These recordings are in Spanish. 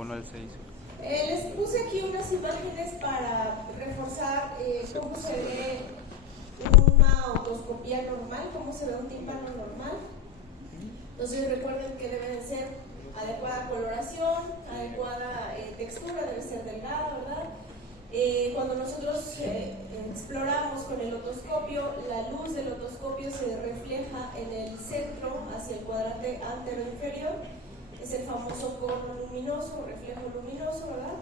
ponlo al 6. Les puse aquí unas imágenes para reforzar cómo se ve una otoscopía normal, cómo se ve un tímpano normal. Entonces recuerden que debe de ser adecuada coloración, adecuada textura, debe ser delgada, ¿verdad? Cuando nosotros exploramos con el otoscopio, la luz del otoscopio se refleja en el centro hacia el cuadrante antero-inferior. Es el famoso cono luminoso, reflejo luminoso, ¿verdad?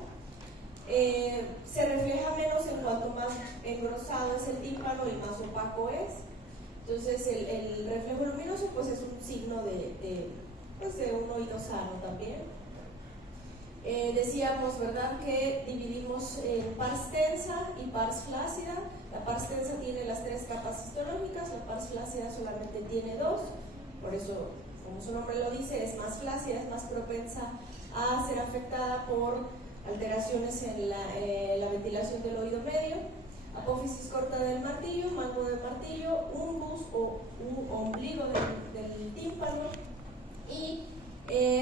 Se refleja menos en cuanto más engrosado es el tímpano y más opaco es. Entonces el reflejo luminoso pues es un signo de un oído sano también. Decíamos, ¿verdad?, que dividimos en pars tensa y pars flácida. La pars tensa tiene las 3 capas histológicas, la pars flácida solamente tiene 2, por eso, como su nombre lo dice, es más flácida, es más propensa a ser afectada por alteraciones en la ventilación del oído medio. Apófisis corta del martillo, mango del martillo, umbus o ombligo del tímpano. Y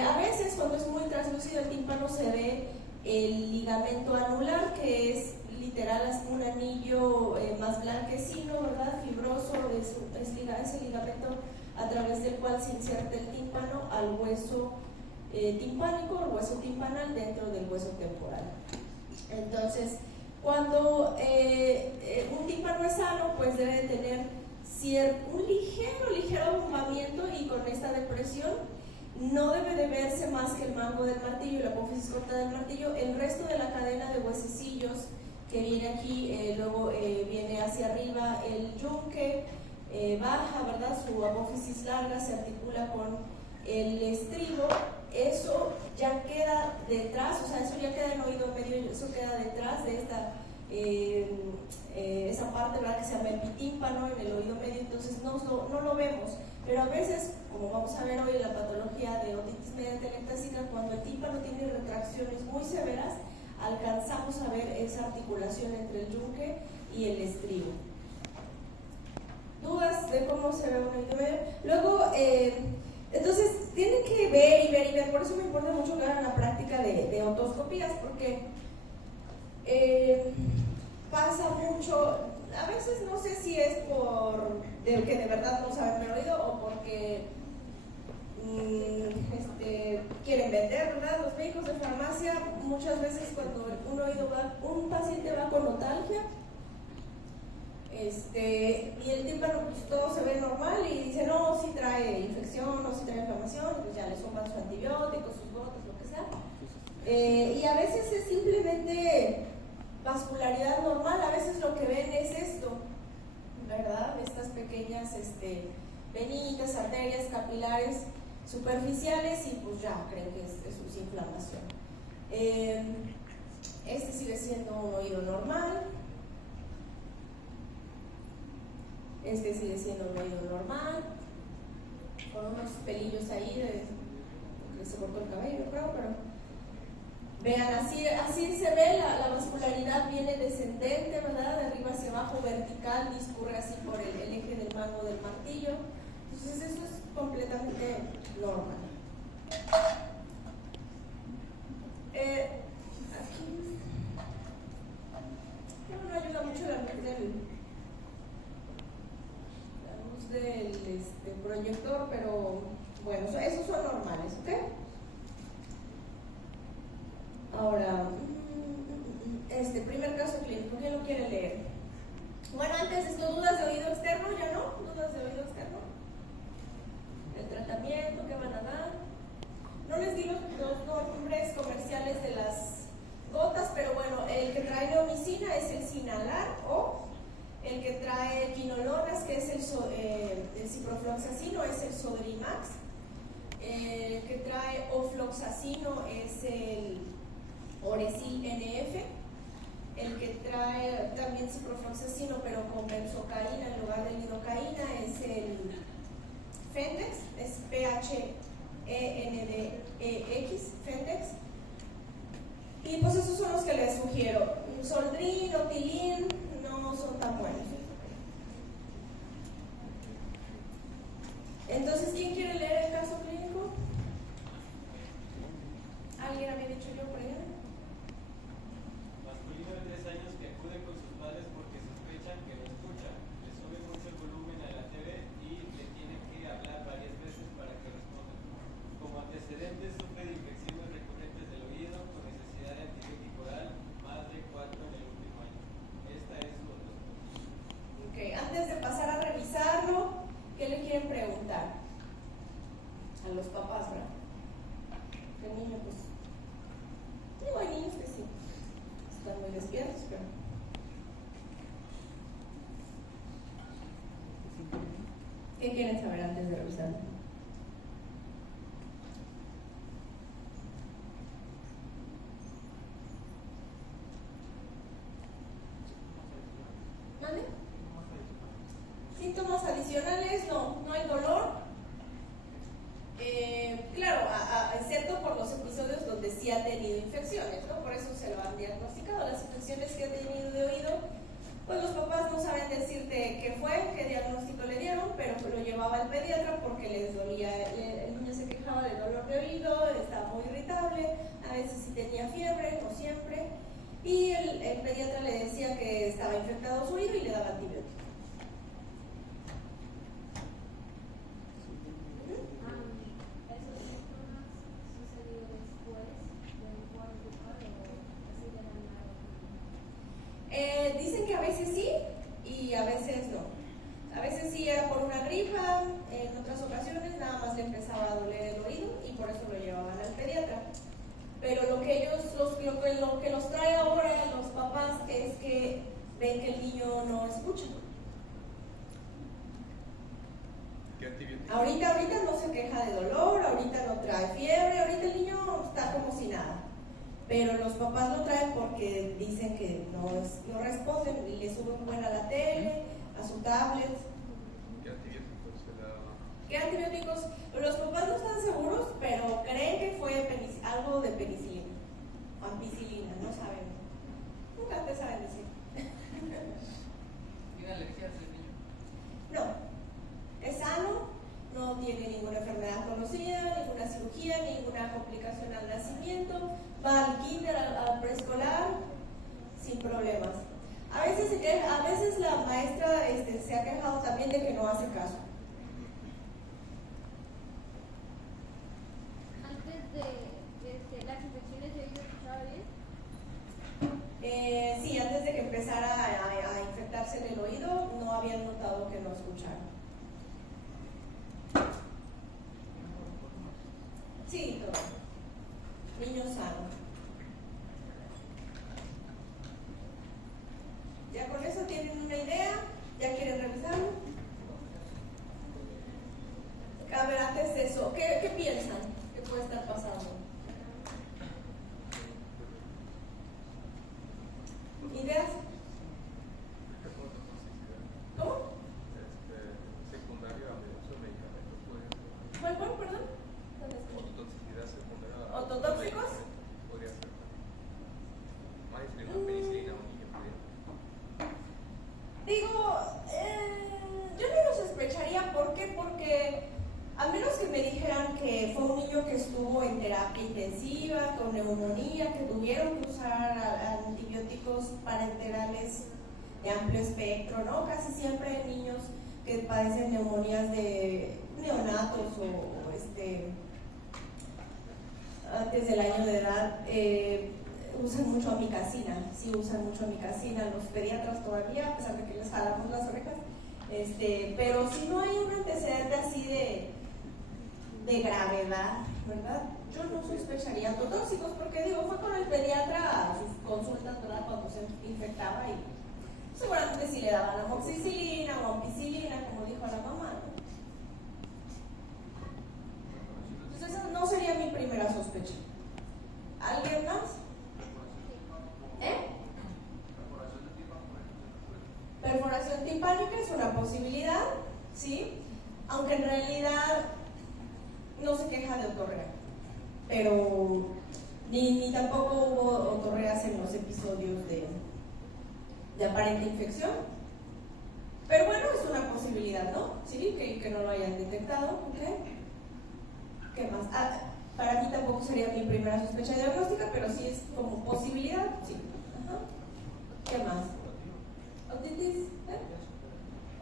a veces cuando es muy translúcido el tímpano se ve el ligamento anular, que es literal un anillo más blanquecino, ¿verdad?, fibroso, es el ligamento a través del cual se inserta el tímpano al hueso timpánico, el hueso timpanal dentro del hueso temporal. Entonces, cuando un tímpano es sano, pues debe de tener un ligero bombamiento, y con esta depresión no debe de verse más que el mango del martillo y la apófisis corta del martillo. El resto de la cadena de huesecillos que viene aquí, luego viene hacia arriba el yunque, baja, ¿verdad? Su apófisis larga se articula con el estribo. Eso ya queda detrás, o sea, eso ya queda en oído medio, eso queda detrás de esa parte, ¿verdad?, que se llama epitímpano en el oído medio. Entonces no lo vemos, pero a veces, como vamos a ver hoy en la patología de otitis media telectásica, cuando el tímpano tiene retracciones muy severas, alcanzamos a ver esa articulación entre el yunque y el estribo. ¿Dudas de cómo se ve un oído medio? Luego, entonces, tienen que ver y ver y ver. Por eso me importa mucho que hagan la práctica de otoscopías, porque pasa mucho. A veces no sé si es que de verdad no saben ver oído, o porque quieren vender, ¿verdad? Los médicos de farmacia, muchas veces cuando un paciente va con otalgia, y el tímpano, pues todo se ve normal, y dice, no, si trae infección, no, si trae inflamación, pues ya le suman sus antibióticos, sus gotas, lo que sea. Y a veces es simplemente vascularidad normal. A veces lo que ven es esto, ¿verdad? Estas pequeñas venitas, arterias, capilares superficiales, y pues ya creen que es inflamación. Este sigue siendo un oído normal. Este sigue siendo un oído normal, con unos pelillos ahí porque se cortó el cabello, creo, pero vean, así se ve, la vascularidad viene descendente, ¿verdad? De arriba hacia abajo, vertical, discurre así por el eje del mango del martillo. Entonces eso es completamente normal. Aquí no ayuda mucho la luz del proyector, pero bueno, esos son normales, ¿ok? Ahora, primer caso clínico, ¿quién lo quiere leer? Bueno, antes esto, ¿dudas de oído externo? ¿Ya no? ¿Dudas de oído externo? ¿El tratamiento que van a dar? No les di los nombres comerciales de las gotas, pero bueno, el que trae neomicina es el Sinalar, o el que trae quinolonas, que es el ciprofloxacino, es el Sodrimax. El que trae ofloxacino es el Oresil NF. El que trae también ciprofloxacino, pero con benzocaína en lugar de lidocaína, es el Fendex, es PHENDEX, Fendex. Y pues esos son los que les sugiero. Soldrin, Otilin no son tan buenos. Entonces, ¿quién quiere leer el caso clínico? ¿Alguien a mí? dicho yo por ejemplo? Masculino de 3 años que acude con sus padres porque sospechan que lo escucha. Le sube mucho el volumen a la TV y le tiene que hablar varias veces para que responda. Como antecedentes sufre de infecciones recurrentes del oído con necesidad de antibiótico oral, más de 4 en el último año. Esta es su respuesta. Ok, antes de pasar a revisarlo, ¿qué le quieren preguntar? A los papás, ¿verdad? El niño, pues. Digo, hay niños que sí están muy despiertos, pero. ¿Qué quieren saber antes de revisarlo? ¿Vale? Síntomas adicionales, no hay dolor. Claro, excepto por los episodios donde sí ha tenido infecciones, ¿no? Por eso se lo han diagnosticado. Las infecciones que ha tenido de oído, pues los papás no saben decirte qué fue, qué diagnóstico le dieron, pero lo llevaba al pediatra porque les dolía, el niño se quejaba de dolor de oído, estaba muy irritable, a veces sí tenía fiebre, no siempre, y el pediatra le decía que estaba infectado su oído y le daba antibióticos. Dicen que a veces sí y a veces no. A veces sí era por una gripa, en otras ocasiones nada más le empezaba a doler el oído y por eso lo llevaban al pediatra. Pero lo que los trae ahora los papás es que ven que el niño no escucha. ¿Qué antibiótico? Ahorita no se queja de dolor, ahorita no trae fiebre, ahorita el niño está como si nada. Pero los papás lo traen porque dicen que no responden y le suben buena a la tele, a su tablet. ¿Qué antibióticos se da? ¿Qué antibióticos? Los papás no están seguros, pero creen que fue algo de penicilina o ampicilina, no saben. Nunca te saben decir. ¿Tiene alergias el niño? No, es sano, no tiene ninguna enfermedad conocida, ninguna cirugía, ninguna complicación al nacimiento, va al kinder, al preescolar, sin problemas. A veces la maestra se ha quejado también de que no hace caso. Antes de las infecciones de oído, ¿escuchaba bien? Sí, antes de que empezara a infectarse en el oído, no habían notado que no escuchara. Sí, todo. Niño sano. ¿Ya con eso tienen una idea? ¿Ya quieren revisarlo? A ver, antes de eso, ¿qué piensan que puede estar pasando? ¿Ideas? ¿Cómo? Secundario a uso de medicamentos, por ejemplo. ¿Cuál, perdón? Ototoxicidad secundaria. ¿Ototóxicos? Podría ser. Más de una penicilina a un niño, por ejemplo. Digo, yo no lo sospecharía. ¿Por qué? Porque a menos que me dijeran que fue un niño que estuvo en terapia intensiva, con neumonía, que tuvieron que usar antibióticos parenterales de amplio espectro, ¿no? Casi siempre hay niños que padecen neumonías de neonatos o antes del año de edad, usan mucho amicacina, sí usan mucho amicacina los pediatras todavía, a pesar de que les jalamos las orejas, pero si no hay un antecedente así de gravedad, ¿verdad? Yo no sospecharía ototóxicos porque digo, fue con el pediatra a sus consultas, ¿verdad? Cuando se infectaba y seguramente si le daban amoxicilina o ampicilina, como dijo la mamá, ¿no? Entonces esa no sería mi primera sospecha. ¿Alguien más? Perforación timpánica es una posibilidad, ¿sí? Aunque en realidad no se queja de otorrea, pero ni tampoco hubo otorreas en los episodios de aparente infección. Pero bueno, es una posibilidad, ¿no? Sí, que no lo hayan detectado, ¿ok? ¿Qué más? Para mí tampoco sería mi primera sospecha diagnóstica, pero sí es como posibilidad, sí. Ajá. ¿Qué más? Otitis,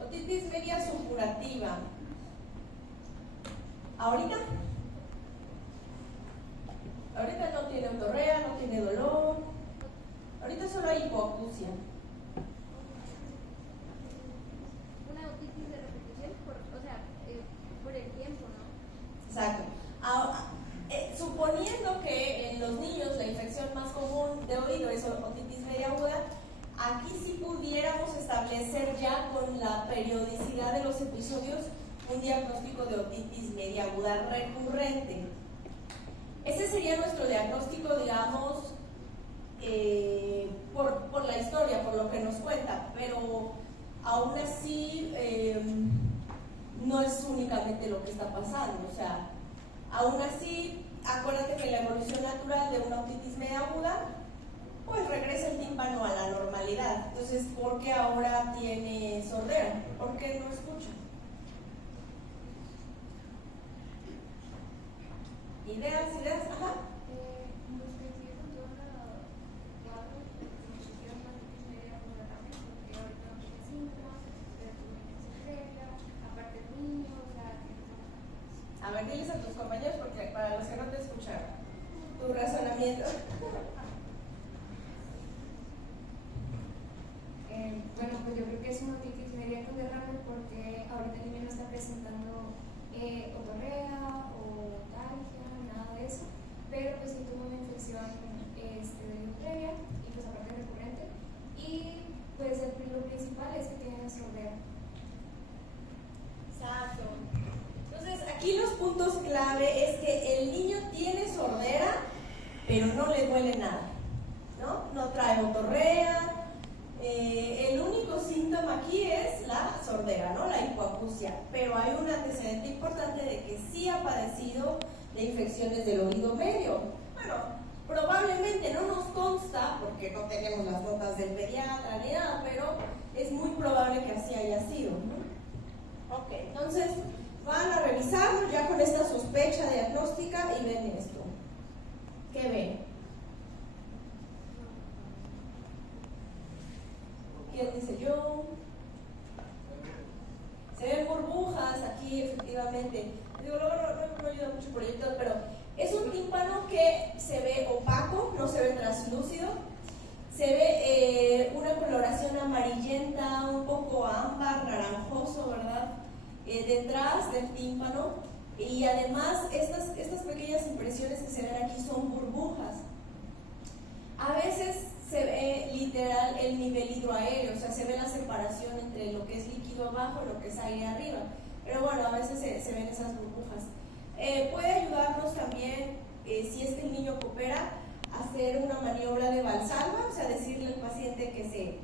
otitis media supurativa. Ahorita no tiene otorrea, no tiene dolor. Ahorita solo hay hipoacusia. Una otitis de repetición, por el tiempo, ¿no? Exacto. Ahora, suponiendo que en los niños la infección más común de oído es otitis media aguda, aquí sí pudiéramos establecer ya con la periodicidad de los episodios un diagnóstico de otitis media aguda recurrente. Ese sería nuestro diagnóstico, digamos, por la historia, por lo que nos cuenta, pero aún así no es únicamente lo que está pasando, o sea, aún así, acuérdate que la evolución natural de una otitis media aguda, pues regresa el tímpano a la normalidad. Entonces, ¿por qué ahora tiene sordera? ¿Por qué no escucha? ¿Ideas? Ajá. A ver, diles a tus compañeros, porque para los que no te escucharon, tu razonamiento. Bueno, pues yo creo que es una otitis media con derrame porque ahorita el niño no está presentando otorrea o talgia, nada de eso, pero pues sí tuvo una infección de previa y pues aparte recurrente, y pues lo principal es que tiene sordera. Exacto. Entonces, aquí los puntos clave es que el niño tiene sordera, pero no le duele nada, ¿no? No trae otorrea. El único síntoma aquí es la sordera, ¿no? La hipoacusia, pero hay un antecedente importante de que sí ha padecido de infecciones del oído medio. Bueno, probablemente no nos consta, porque no tenemos las notas del pediatra ni nada, pero es muy probable que así haya sido, ¿no? Ok, entonces van a revisarlo ya con esta sospecha diagnóstica y ven esto. ¿Qué ven? ¿Quién dice yo? Se ven burbujas aquí, efectivamente. Digo, luego no ayuda mucho el proyector, pero es un tímpano que se ve opaco, no se ve translúcido. Se ve una coloración amarillenta, un poco ámbar, naranjoso, ¿verdad? Detrás del tímpano. Y además, estas pequeñas impresiones que se ven aquí son burbujas. A veces se ve literal el nivel hidroaéreo, o sea, se ve la separación entre lo que es líquido abajo y lo que es aire arriba. Pero bueno, a veces se ven esas burbujas. Puede ayudarnos también, si es que el niño coopera, a hacer una maniobra de Valsalva, o sea, decirle al paciente que se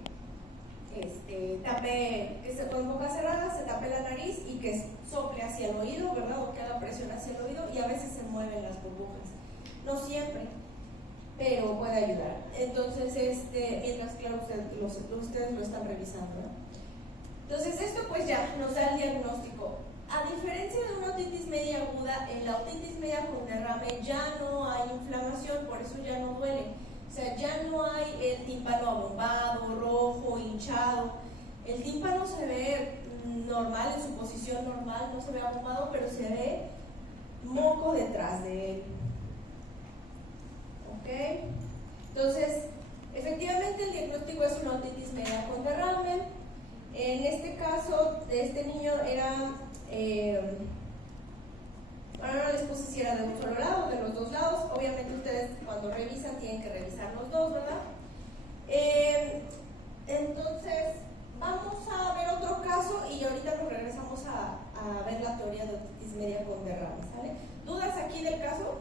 tape, que se con boca cerrada, se tape la nariz y que sople hacia el oído, ¿verdad? O que haga presión hacia el oído, y a veces se mueven las burbujas. No siempre, pero puede ayudar. Entonces, mientras, claro, ustedes lo están revisando, ¿no? Entonces, esto pues ya nos da el diagnóstico. A diferencia de una otitis media aguda, en la otitis media con derrame ya no hay inflamación, por eso ya no duele. O sea, ya no hay el tímpano abombado, rojo, hinchado. El tímpano se ve normal, en su posición normal, no se ve abombado, pero se ve moco detrás de él. ¿Ok? Entonces, efectivamente el diagnóstico es una otitis media con derrame. En este caso, de este niño era, ahora no les puse si era de un solo lado o de los dos lados. Obviamente ustedes cuando revisan tienen que revisar los dos, ¿verdad? Entonces, vamos a ver otro caso y ahorita nos regresamos a ver la teoría de otitis media con derrame, ¿sale? ¿Dudas aquí del caso?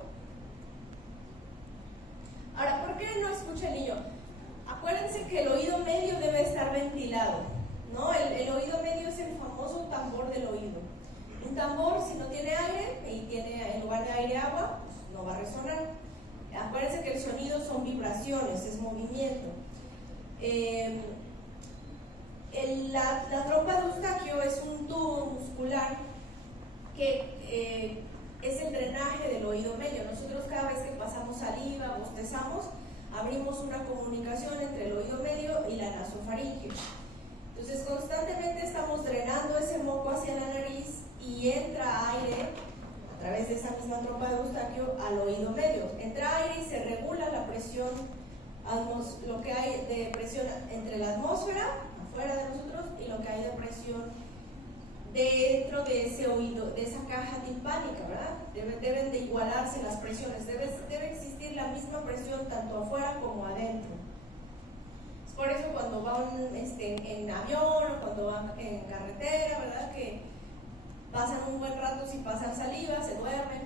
Ahora, ¿por qué no escucha el niño? Acuérdense que el oído medio debe estar ventilado, ¿no? El oído medio es el famoso tambor del oído. Un tambor, si no tiene aire y tiene en lugar de aire agua, pues no va a resonar. Acuérdense que el sonido son vibraciones, es movimiento. La trompa de Eustaquio es un tubo muscular que es el drenaje del oído medio. Nosotros cada vez que pasamos saliva, bostezamos, abrimos una comunicación entre el oído medio y la nasofaringe. Entonces constantemente estamos drenando ese moco hacia la nariz y entra aire a través de esa misma trompa de Eustaquio al oído medio. Entra aire y se regula la presión, lo que hay de presión entre la atmósfera, afuera de nosotros, y lo que hay de presión dentro de ese oído, de esa caja timpánica, ¿verdad? Deben de igualarse las presiones, debe existir la misma presión tanto afuera como adentro. Es por eso cuando van en avión o cuando van en carretera, ¿verdad? Que pasan un buen rato sin pasar saliva, se duermen,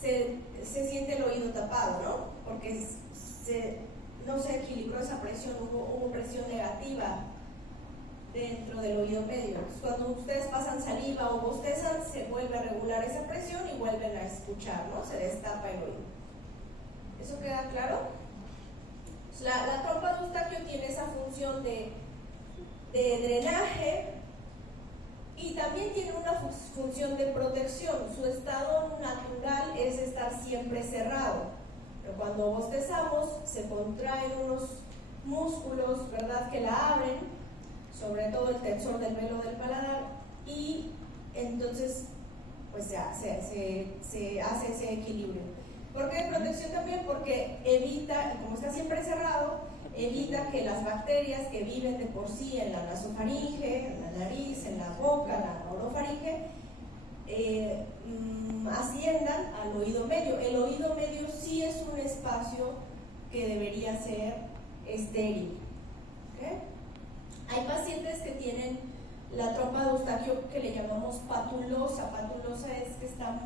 se siente el oído tapado, ¿no? Porque no se equilibró esa presión, hubo presión negativa dentro del oído medio. Cuando ustedes pasan saliva o bostezan, se vuelve a regular esa presión y vuelven a escuchar, ¿no? Se destapa el oído. ¿Eso queda claro? La trompa de Eustaquio tiene esa función de drenaje y también tiene una función de protección. Su estado natural es estar siempre cerrado, pero cuando bostezamos se contraen unos músculos, ¿verdad?, que la abren, sobre todo el tensor del velo del paladar, y entonces pues se hace ese equilibrio. ¿Por qué de protección también? Porque evita, como está siempre cerrado, evita que las bacterias que viven de por sí en la nasofaringe, en la nariz, en la boca, en la orofaringe, asciendan al oído medio. El oído medio sí es un espacio que debería ser estéril. ¿Okay? Hay pacientes que tienen la trompa de Eustaquio que le llamamos patulosa. Patulosa es que está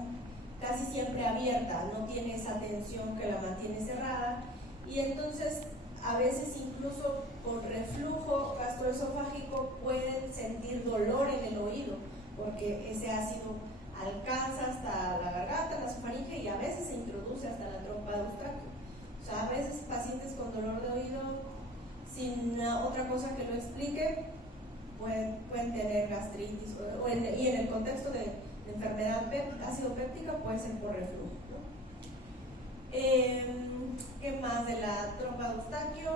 casi siempre abierta, no tiene esa tensión que la mantiene cerrada, y entonces a veces incluso con reflujo gastroesofágico pueden sentir dolor en el oído, porque ese ácido alcanza hasta la garganta, la nasofaringe, y a veces se introduce hasta la trompa de Eustaquio. O sea, a veces pacientes con dolor de oído sin otra cosa que lo explique pueden tener gastritis, y en el contexto de enfermedad ácido péptica puede ser por reflujo, ¿no? ¿Qué más de la trompa de Eustaquio?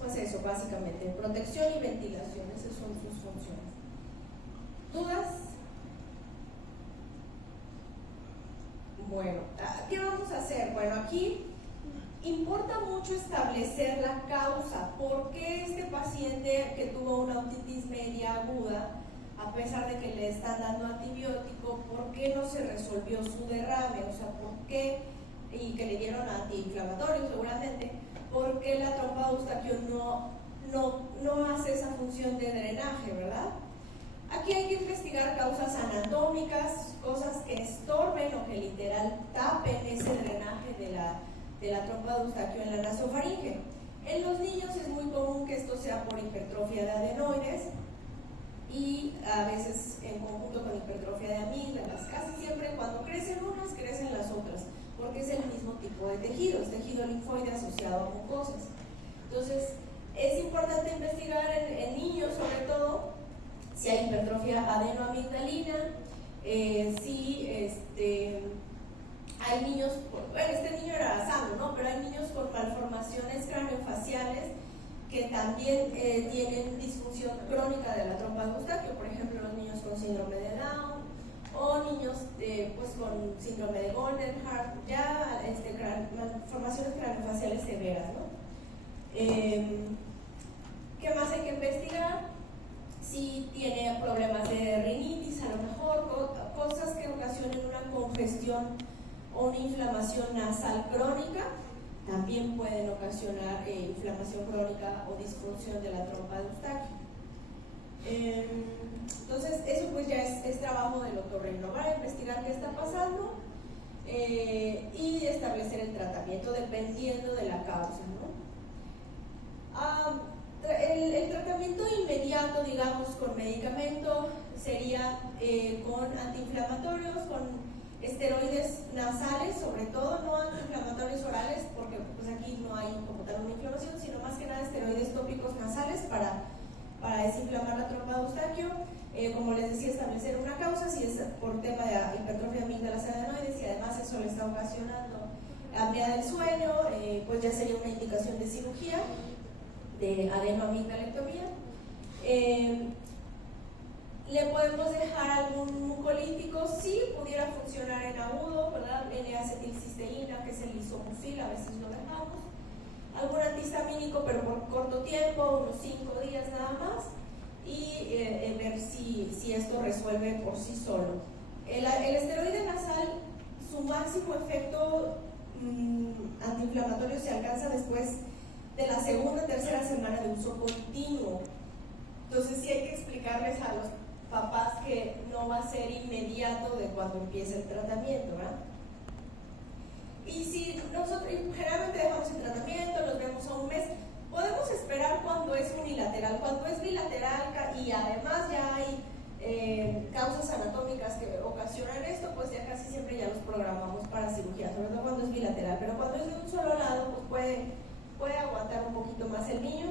Pues eso, básicamente, protección y ventilación, esas son sus funciones. ¿Dudas? Bueno, ¿qué vamos a hacer? Bueno, aquí importa mucho establecer la causa. ¿Por qué este paciente que tuvo una otitis media aguda, a pesar de que le están dando antibiótico, por qué no se resolvió su derrame? O sea, ¿por qué? Y que le dieron antiinflamatorios seguramente, ¿por qué la trompa de Eustaquio no hace esa función de drenaje, verdad? Aquí hay que investigar causas anatómicas, cosas que estorben o que literal tapen ese drenaje de la trompa de Eustaquio en la nasofaringe. En los niños es muy común que esto sea por hipertrofia de adenoides y a veces en conjunto con hipertrofia de amígdalas. Casi siempre cuando crecen unas, crecen las otras, porque es el mismo tipo de tejido, es tejido linfoide asociado a mucosas. Entonces, es importante investigar en niños, sobre todo, si hay hipertrofia adenoamigdalina, si hay niños, bueno, este niño era sano, ¿no? Pero hay niños con malformaciones craneofaciales que también tienen disfunción crónica de la trompa de Eustaquio, por ejemplo, los niños con síndrome de Down o niños pues con síndrome de Golden Heart, ya malformaciones craneofaciales severas, ¿no? ¿Qué más hay que investigar? Si tiene problemas de rinitis, a lo mejor cosas que ocasionen una congestión o una inflamación nasal crónica, también pueden ocasionar inflamación crónica o disfunción de la trompa de Eustaquio. Entonces, eso pues ya es trabajo del otorrino, para investigar qué está pasando y establecer el tratamiento dependiendo de la causa, ¿no? El tratamiento inmediato, digamos, con medicamento sería con antiinflamatorios, con esteroides nasales, sobre todo, no antiinflamatorios orales, porque pues aquí no hay como tal una inflamación, sino más que nada esteroides tópicos nasales para desinflamar la trompa de Eustaquio. como les decía, establecer una causa, si es por tema de hipertrofia amígdalas adenoides y además eso le está ocasionando apnea del sueño, pues ya sería una indicación de cirugía, de adenoamigdalectomía. Le podemos dejar algún mucolítico, sí pudiera funcionar en agudo, ¿verdad? N-acetilcisteína, que es el lisomufil, a veces lo dejamos. Algún antihistamínico, pero por corto tiempo, unos 5 días nada más, y ver si esto resuelve por sí solo. El esteroide nasal, su máximo efecto antiinflamatorio se alcanza después de la segunda o tercera semana de uso continuo. Entonces sí hay que explicarles a los papás que no va a ser inmediato de cuando empiece el tratamiento, ¿verdad? Y si nosotros generalmente dejamos el tratamiento, los vemos a un mes, podemos esperar cuando es unilateral. Cuando es bilateral y además ya hay causas anatómicas que ocasionan esto, pues ya casi siempre ya los programamos para cirugía, sobre todo cuando es bilateral. Pero cuando es de un solo lado, pues puede aguantar un poquito más el niño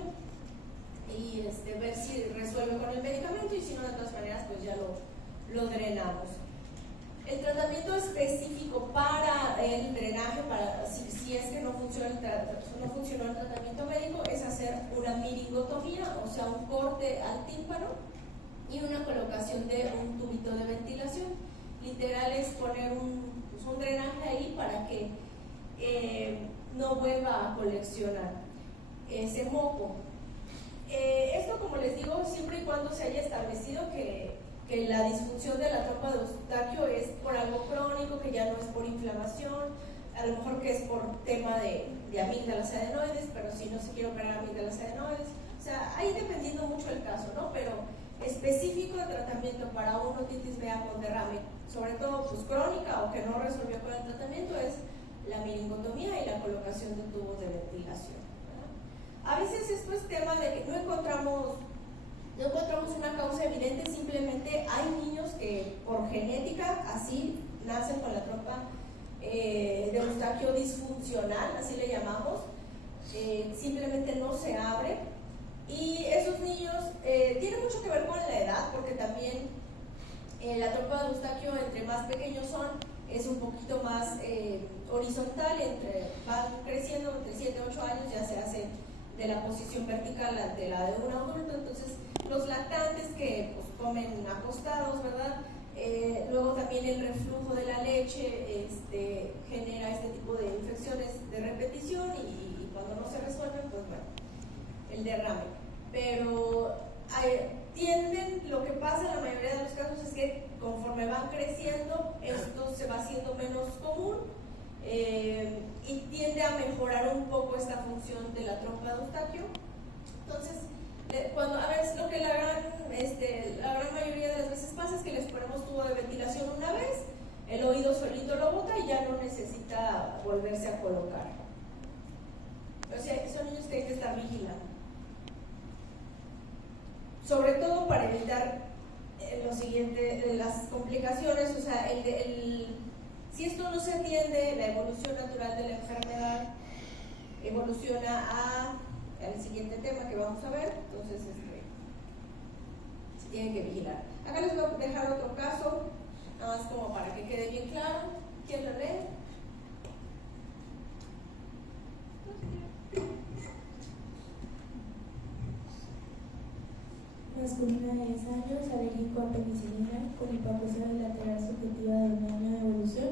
y ver si resuelve con el medicamento, y si no, de todas maneras, pues ya lo drenamos. El tratamiento específico para el drenaje, si es que no funcionó el tratamiento médico, es hacer una miringotomía, o sea, un corte al tímpano y una colocación de un tubito de ventilación. Literal es poner un drenaje ahí para que no vuelva a coleccionar ese moco. Esto, como les digo, siempre y cuando se haya establecido que la disfunción de la trompa de Eustaquio es por algo crónico, que ya no es por inflamación, a lo mejor que es por tema de amígdalas adenoides, pero si no se quiere operar amígdalas adenoides, o sea, ahí dependiendo mucho el caso, ¿no? Pero específico de tratamiento para una otitis media con derrame, sobre todo pues crónica o que no resolvió con el tratamiento, es la miringotomía y la colocación de tubos de ventilación, ¿verdad? A veces esto es tema de que no encontramos una causa evidente, simplemente hay niños que por genética así nacen con la trompa de Eustaquio disfuncional, así le llamamos, simplemente no se abre, y esos niños tiene mucho que ver con la edad, porque también la trompa de Eustaquio, entre más pequeños son, es un poquito más horizontal, van creciendo entre 7 y 8 años, ya se hace de la posición vertical ante la de un adulto. Entonces los lactantes que pues, comen acostados, ¿verdad? Luego también el reflujo de la leche genera este tipo de infecciones de repetición, y cuando no se resuelven, pues bueno, el derrame. Pero lo que pasa en la mayoría de los casos es que conforme van creciendo, esto se va haciendo menos común, y tiende a mejorar un poco esta función de la trompa de Eustaquio. Entonces, a veces lo que la gran mayoría de las veces pasa es que les ponemos tubo de ventilación una vez, el oído solito lo bota y ya no necesita volverse a colocar. O sea, son niños que hay que estar vigilando, sobre todo para evitar lo siguiente, las complicaciones. O sea, si esto no se atiende, la evolución natural de la enfermedad evoluciona al siguiente tema que vamos a ver. Entonces se tiene que vigilar. Acá les voy a dejar otro caso, nada más como para que quede bien claro. ¿Quién lo lee? Masculina de 10 años, alérgico a penicilina, con hipoacusia bilateral subjetiva de un año de evolución,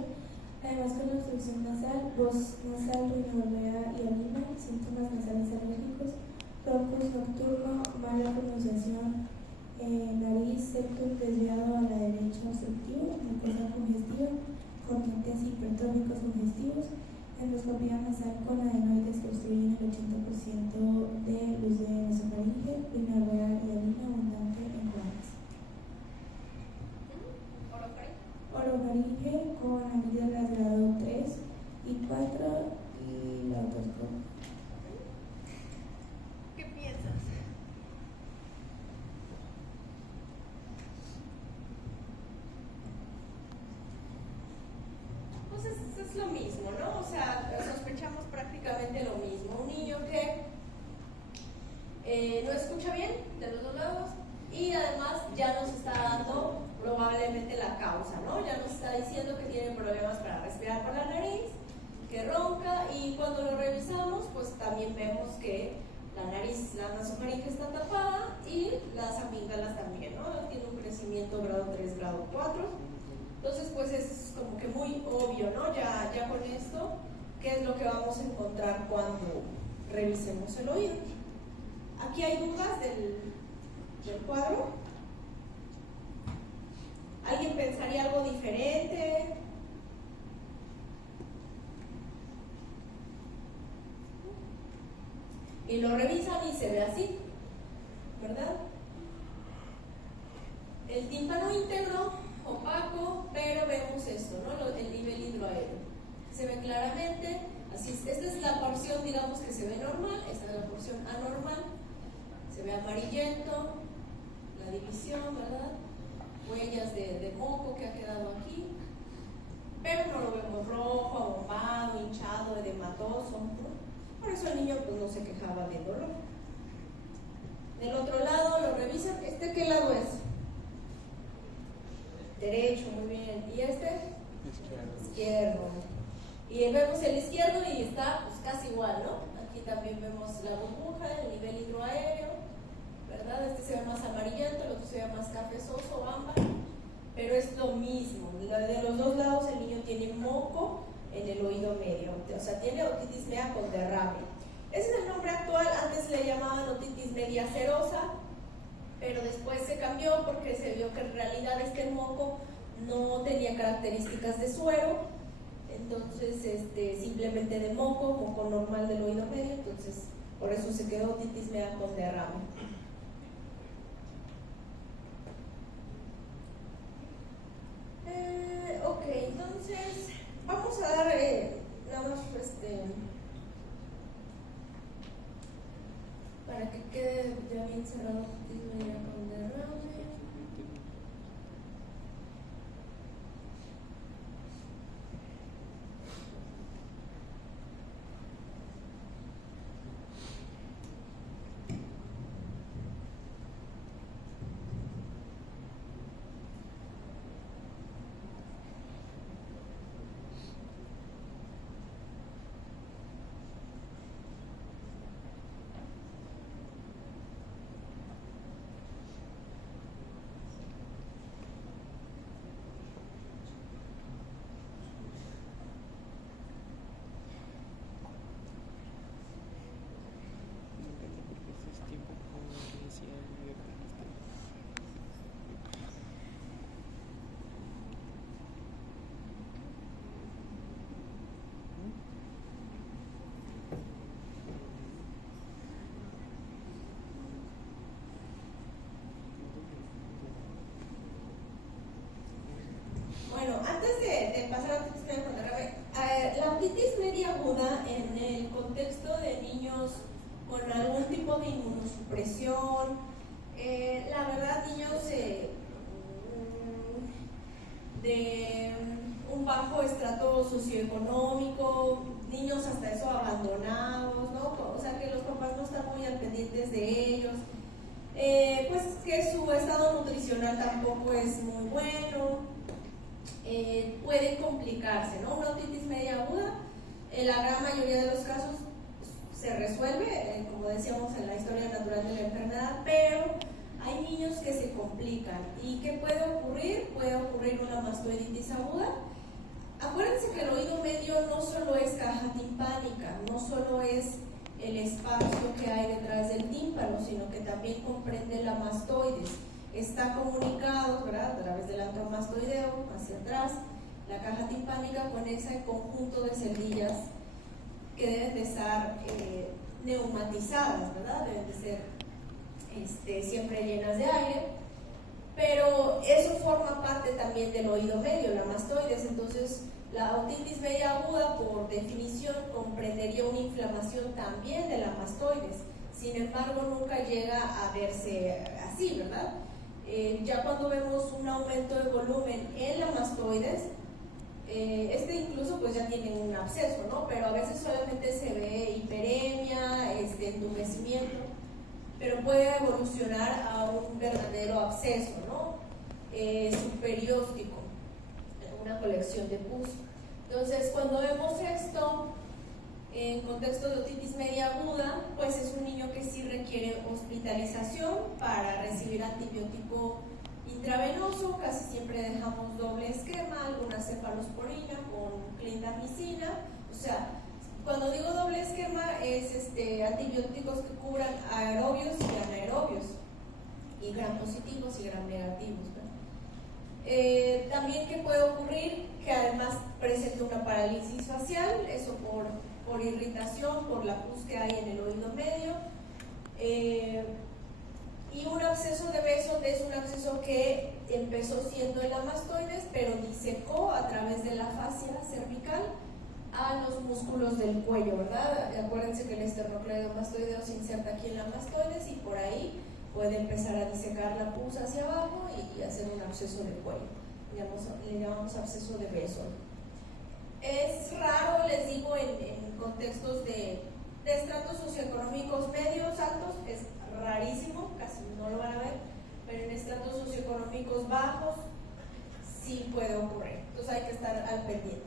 además con obstrucción nasal, voz nasal, rinorrea y anima, síntomas nasales alérgicos, broncos nocturno, mala pronunciación, nariz, septum desviado a la derecha obstructivo, mucosa congestiva, corrientes hipertróficos congestivos, endoscopía nasal con adenoides que obstruyen el 80% de luz de nasofaringe, rinorrea y anima abundante en guanas. Orofaringe con amígdalas grado 3 y 4 y la otoscopia. ¿Qué piensas? Pues es lo mismo, ¿no? O sea, sospechamos prácticamente lo mismo. Un niño que no escucha bien de los dos lados y además ya nos está causa, ¿no? Ya nos está diciendo que tiene problemas para respirar por la nariz, que ronca, y cuando lo revisamos, pues también vemos que la nariz, la nasofaringe está tapada y las amígdalas también, ¿no? Tiene un crecimiento grado 3, grado 4. Entonces, pues es como que muy obvio, ¿no? Ya con esto, ¿qué es lo que vamos a encontrar cuando revisemos el oído? Aquí hay dudas del cuadro. ¿Alguien pensaría algo diferente? Y lo revisan y se ve así, ¿verdad? El tímpano íntegro, opaco, pero vemos esto, ¿no? El nivel hidroaéreo. Se ve claramente, así es. Esta es la porción, digamos, que se ve normal, esta es la porción anormal. Se ve amarillento, la división, ¿verdad? Huellas de moco que ha quedado aquí, pero no lo vemos rojo, abombado, hinchado, edematoso, ¿no? Por eso el niño pues no se quejaba de dolor. Del otro lado lo revisan. ¿Este qué lado es? Derecho, muy bien. ¿Y este? Izquierdo. Y vemos el izquierdo y está pues casi igual, ¿no? Aquí también vemos la burbuja, el nivel hidroaéreo, ¿verdad? Este se ve más amarillento, el otro se ve más cafezoso, ámbar, pero es lo mismo. De los dos lados el niño tiene moco en el oído medio, o sea, tiene otitis media con derrame. Ese es el nombre actual. Antes le llamaban otitis media serosa, pero después se cambió porque se vio que en realidad este moco no tenía características de suero, entonces simplemente de moco normal del oído medio, entonces por eso se quedó otitis media con derrame. Ok, entonces vamos a dar nada más para que quede ya bien cerrado otitis media con derrame. Bueno, antes de pasar a otitis media con derrame, la otitis media aguda en el contexto de niños con algún tipo de inmunosupresión, la verdad, niños de un bajo estrato socioeconómico, niños hasta eso abandonados, ¿no? O sea, que los papás no están muy al pendientes de ellos, pues que su estado nutricional tampoco es muy bueno. Puede complicarse, ¿no? Una otitis media aguda, en la gran mayoría de los casos se resuelve, como decíamos en la historia natural de la enfermedad, pero hay niños que se complican. ¿Y qué puede ocurrir? Puede ocurrir una mastoiditis aguda. Acuérdense que el oído medio no solo es caja timpánica, no solo es el espacio que hay detrás del tímpano, sino que también comprende la mastoides. Está comunicado, ¿verdad?, a través del antromastoideo hacia atrás, la caja timpánica con ese conjunto de celdillas que deben de estar neumatizadas, ¿verdad? Deben de ser siempre llenas de aire, pero eso forma parte también del oído medio, la mastoides. Entonces la otitis media aguda, por definición, comprendería una inflamación también de la mastoides. Sin embargo, nunca llega a verse así, ¿verdad? Ya cuando vemos un aumento de volumen en la mastoides, incluso pues ya tiene un absceso, ¿no? Pero a veces solamente se ve hiperemia, entumecimiento, pero puede evolucionar a un verdadero absceso, ¿no? Superióstico. una colección de pus. Entonces, cuando vemos esto en contexto de otitis media aguda, pues es un niño que sí requiere hospitalización para recibir antibiótico intravenoso. Casi siempre dejamos doble esquema, alguna cefalosporina con clindamicina. O sea, cuando digo doble esquema es antibióticos que cubran aerobios y anaerobios, y gram positivos y gram negativos, ¿no? También que puede ocurrir que además presente una parálisis facial, eso por irritación, por la pus que hay en el oído medio, y un absceso de Besson es un absceso que empezó siendo el amastoides, pero disecó a través de la fascia cervical a los músculos del cuello, ¿verdad? Acuérdense que el esternocleidomastoideo se inserta aquí en la mastoides y por ahí puede empezar a disecar la pus hacia abajo y hacer un absceso de cuello. Le llamamos absceso de Besson. Es raro, les digo, en contextos de estratos socioeconómicos medios, altos, es rarísimo, casi no lo van a ver, pero en estratos socioeconómicos bajos sí puede ocurrir. Entonces hay que estar al pendiente.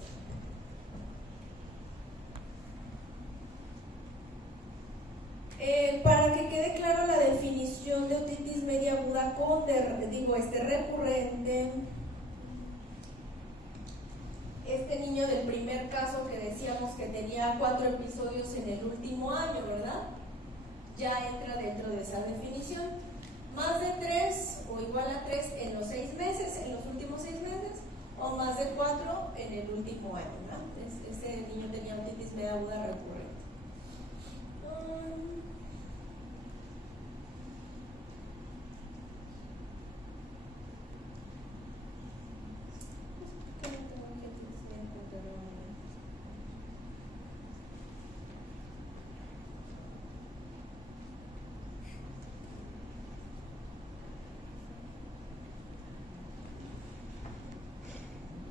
Para que quede clara la definición de otitis media aguda con recurrente, este niño del primer caso que decíamos que tenía 4 episodios en el último año, ¿verdad? Ya entra dentro de esa definición. Más de 3 o igual a 3 en los 6 meses, en los últimos 6 meses, o más de 4 en el último año, ¿no? Este niño tenía otitis media aguda recurrente.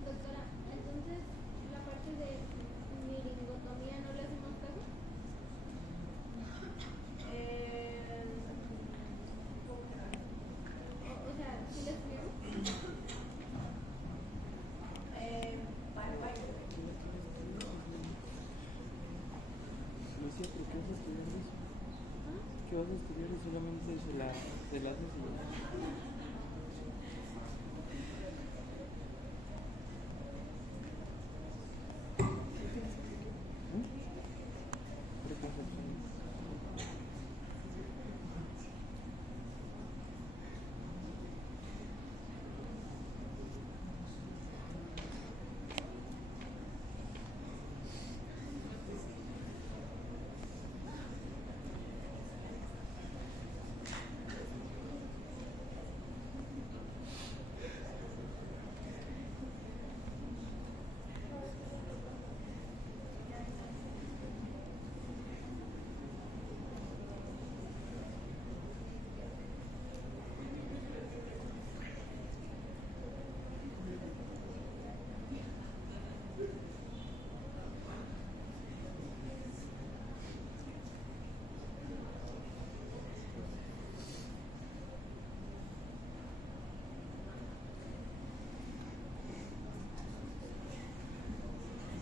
Doctora, entonces la parte de miringotomía no le hacemos caso. O sea, ¿sí le estudiamos? Lucía, ¿pero qué vas a estudiar eso? ¿Ah? ¿Qué vas a estudiar? Solamente se la haces y ya.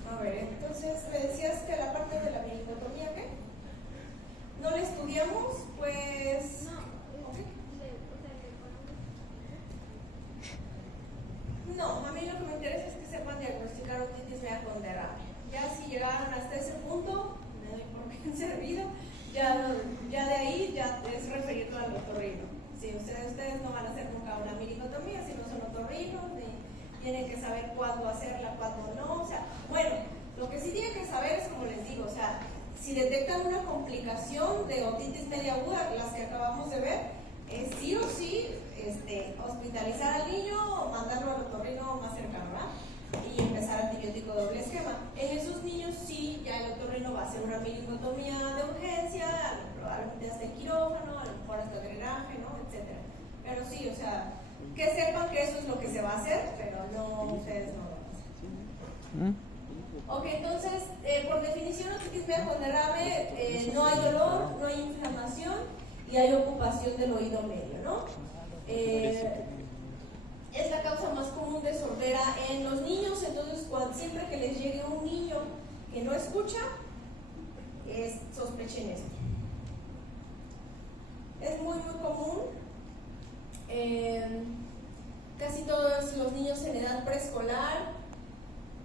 A ver, entonces me decías que la parte de la miringotomía, ¿qué? ¿No la estudiamos? Pues... No, ok. o sea, le ponemos. No, a mí lo que me interesa es que sepan diagnosticar otitis media con derrame. Ya si llegaron hasta ese punto, me doy por bien servido, ya de ahí ya es referirlo al otorrino. Si ustedes no van a hacer nunca una miringotomía, si no son otorrinos, tienen que saber cuándo hacerla, cuándo no. O sea, bueno, lo que sí tienen que saber es, como les digo, o sea, si detectan una complicación de otitis media aguda, las que acabamos de ver, sí o sí hospitalizar al niño o mandarlo al otorrino más cercano, ¿verdad? Y empezar antibiótico doble esquema. En esos niños sí, ya el otorrino va a hacer una miringotomía de urgencia, probablemente hasta el quirófano, a lo mejor hasta el drenaje, ¿no? Etcétera. Pero sí, o sea, que sepan que eso es lo que se va a hacer, pero no, ustedes no lo van a hacer. Ok, entonces, por definición, otitis media con derrame, no hay dolor, no hay inflamación y hay ocupación del oído medio, ¿no? Es la causa más común de sordera en los niños. Entonces, siempre que les llegue un niño que no escucha, sospechen esto. Es muy común. Casi todos los niños en edad preescolar.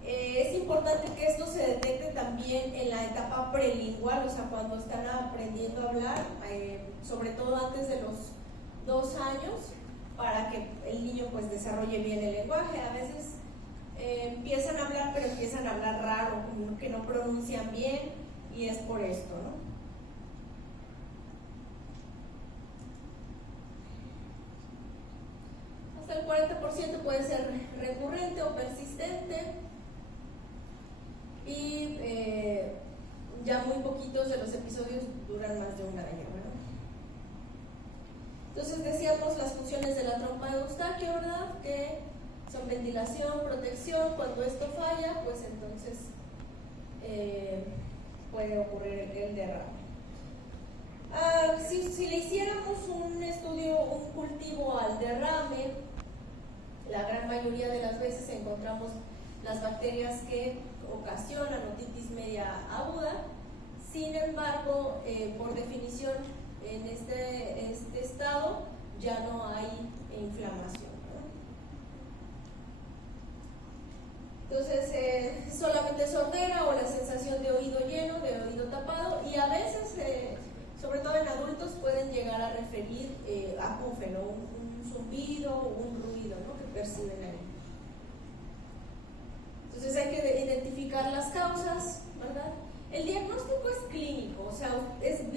Es importante que esto se detecte también en la etapa prelingual, o sea, cuando están aprendiendo a hablar, sobre todo antes de los 2 años, para que el niño pues desarrolle bien el lenguaje. A veces empiezan a hablar, pero empiezan a hablar raro, como que no pronuncian bien, y es por esto, ¿no? Hasta el 40% puede ser recurrente o persistente, y ya muy poquitos de los episodios duran más de un año, ¿verdad? Entonces decíamos las funciones de la trompa de Eustaquio, ¿verdad? Que son ventilación, protección. Cuando esto falla, pues entonces puede ocurrir el derrame. Si le hiciéramos un estudio, un cultivo al derrame, la gran mayoría de las veces encontramos las bacterias que ocasionan otitis media aguda. Sin embargo, por definición, en este estado ya no hay inflamación, ¿no? Entonces, solamente sordera o la sensación de oído lleno, de oído tapado, y a veces, sobre todo en adultos, pueden llegar a referir acúfeno, un zumbido, un ruido, ¿no?, que perciben ahí. Entonces hay que identificar las causas, ¿verdad? El diagnóstico es clínico, o sea, es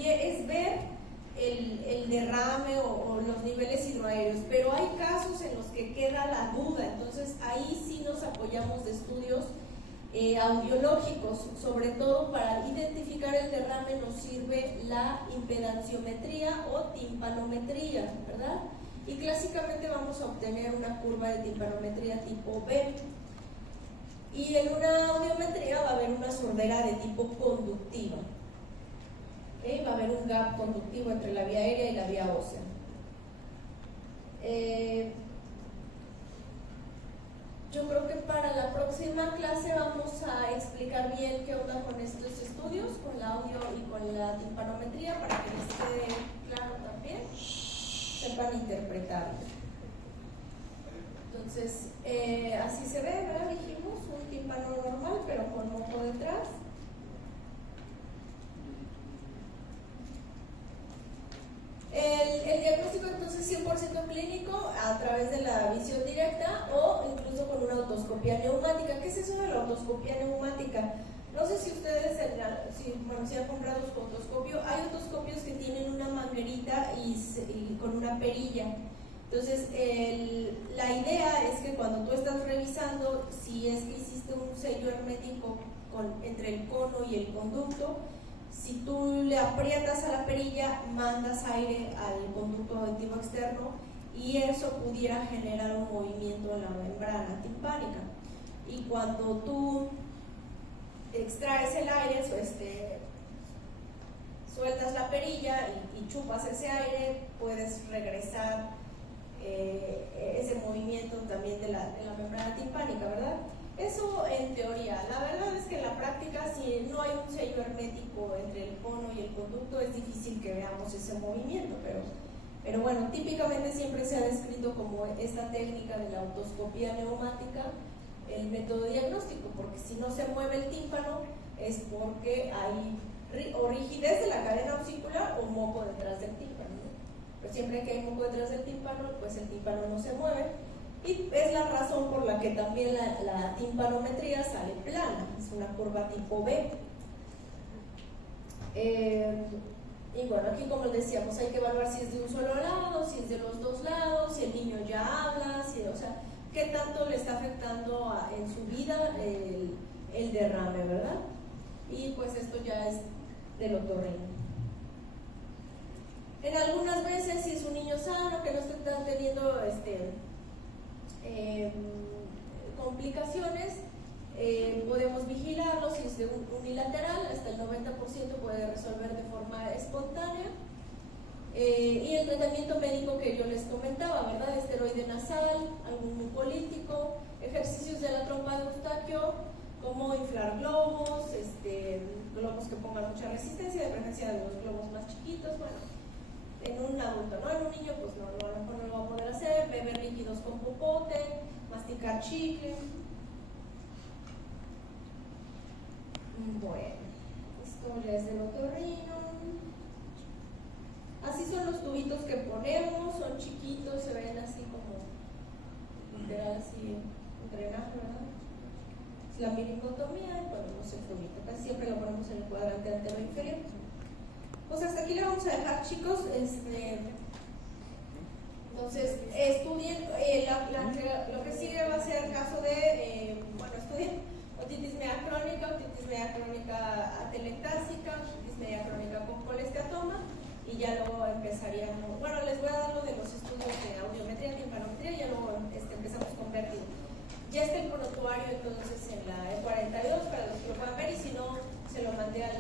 ver el derrame o los niveles hidroaéreos, pero hay casos en los que queda la duda. Entonces ahí sí nos apoyamos de estudios audiológicos. Sobre todo para identificar el derrame nos sirve la impedanciometría o timpanometría, ¿verdad? Y clásicamente vamos a obtener una curva de timpanometría tipo B. Y en una audiometría va a haber una sordera de tipo conductiva. ¿Okay? Va a haber un gap conductivo entre la vía aérea y la vía ósea. Yo creo que para la próxima clase vamos a explicar bien qué onda con estos estudios, con la audio y con la timpanometría, para que les quede claro también, sepan interpretarlo. Entonces, así se ve, ¿verdad? Dijimos, un tímpano normal, pero con moco detrás. El diagnóstico entonces 100% clínico a través de la visión directa o incluso con una otoscopía neumática. ¿Qué es eso de la otoscopía neumática? No sé si ustedes, si han comprado su otoscopio, hay otoscopios que tienen una manguerita y con una perilla. Entonces, la idea es que cuando tú estás revisando, si es que hiciste un sello hermético entre el cono y el conducto, si tú le aprietas a la perilla, mandas aire al conducto auditivo externo y eso pudiera generar un movimiento en la membrana timpánica. Y cuando tú extraes el aire, sueltas la perilla y chupas ese aire, puedes regresar ese movimiento también de la membrana timpánica, ¿verdad? Eso en teoría. La verdad es que en la práctica, si no hay un sello hermético entre el cono y el conducto, es difícil que veamos ese movimiento, pero bueno, típicamente siempre se ha descrito como esta técnica de la otoscopía neumática el método diagnóstico, porque si no se mueve el tímpano es porque hay o rigidez de la cadena auricular o moco detrás del tímpano, ¿no? Pero siempre que hay moco detrás del tímpano, pues el tímpano no se mueve. Y es la razón por la que también la timpanometría sale plana, es una curva tipo B. Y bueno, aquí como decíamos, hay que evaluar si es de un solo lado, si es de los dos lados, si el niño ya habla, o sea, qué tanto le está afectando en su vida el derrame, ¿verdad? Y pues esto ya es del otorrino. En algunas veces, si es un niño sano que no está teniendo complicaciones, podemos vigilarlo. Si es de unilateral, hasta el 90% puede resolver de forma espontánea. Y el tratamiento médico que yo les comentaba, ¿verdad? Esteroide nasal, algún mucolítico, ejercicios de la trompa de Eustaquio, como inflar globos, globos que pongan mucha resistencia, de preferencia de los globos más chiquitos. Bueno, en un adulto, ¿no? En un niño pues no, a lo mejor no lo va a poder hacer, beber líquidos con popote, masticar chicle. Bueno, esto ya es del otorrino. Así son los tubitos que ponemos, son chiquitos, se ven así como literal, así un drenaje, ¿verdad? Es la miringotomía y ponemos el tubito, casi siempre lo ponemos en el cuadrante antero inferior. Pues hasta aquí le vamos a dejar, chicos. Entonces, estudien, lo que sigue va a ser el caso de, estudien otitis media crónica atelectásica, otitis media crónica con colesteatoma, y ya luego empezaríamos, les voy a dar lo de los estudios de audiometría, timpanometría, y ya luego empezamos con vértigo. Ya está el prontuario entonces en la E42 para los que lo puedan ver, y si no, se lo mandé al